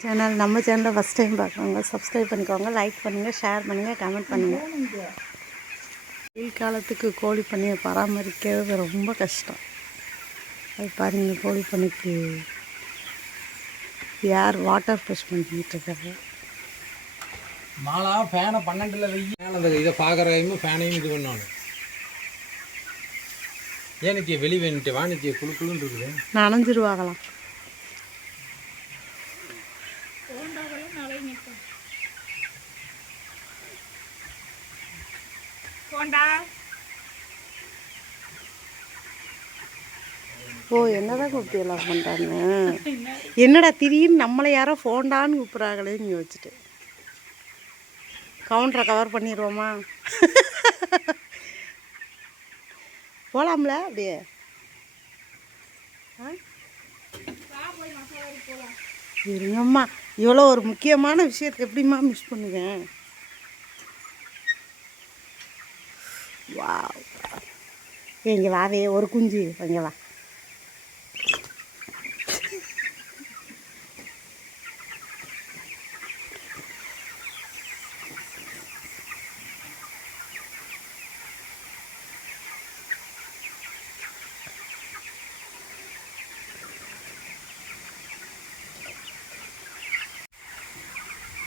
Channel நம்ம சேனலை first time பார்க்குறவங்க சப்ஸ்கிரைப் பண்ணிக்கோங்க, லைக் பண்ணுங்கள், ஷேர் பண்ணுங்கள், கமெண்ட் பண்ணுங்கள். வெயில் காலத்துக்கு கோழி பண்ணையை பராமரிக்கிறது ரொம்ப கஷ்டம். அது பாருங்கள், கோழி பண்ணைக்கு யார் வாட்டர் ப்ரெஷ் பண்ணிக்கிட்டு இருக்காரு. மாலா ஃபேனை 12ல் வெயில் அந்த இதை பார்க்குறையும் ஃபேனையும் இது பண்ணணும். ஏனுக்கு வெளி வேணுட்டு வாணிக்கு குழு குழுன்னு இருக்குது, நனைஞ்சிருவாங்களாம். ஓ, என்னதான் கூப்பிட்டு எல்லாம் பண்ணுறாங்க. என்னடா திடீர்னு நம்மளை யாரோ ஃபோண்டான்னு கூப்பிட்றாங்களேன்னு யோசிச்சுட்டு கவுண்டரை கவர் பண்ணிடுவோமா? போகலாம்ல அப்படியே. இருங்கம்மா, இவ்வளோ ஒரு முக்கியமான விஷயத்துக்கு எப்படிம்மா மிஸ் பண்ணுவேன்? வா, இங்கே வாவே ஒரு குஞ்சு, இங்கே வா.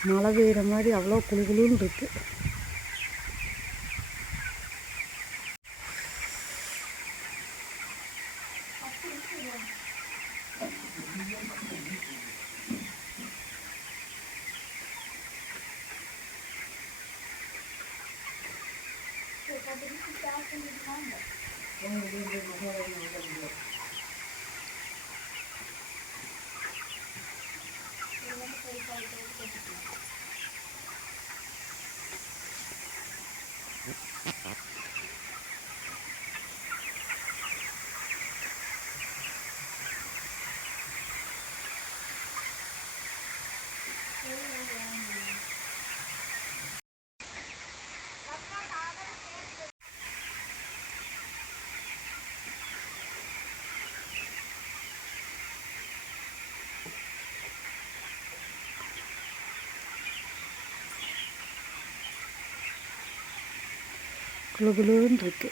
மழை பெய்கிற மாதிரி அவ்வளோ குளு குளுன்னு இருக்கு. குளு குளுன்னு இருக்கு.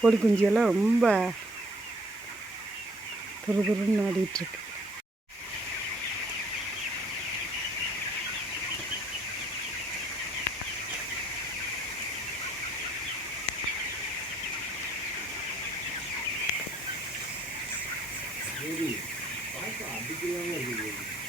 கோழி குஞ்சியெல்லாம் ரொம்ப துருதுருன்னு ஆடிட்டுருக்கு. அடிக்கிறாங்க.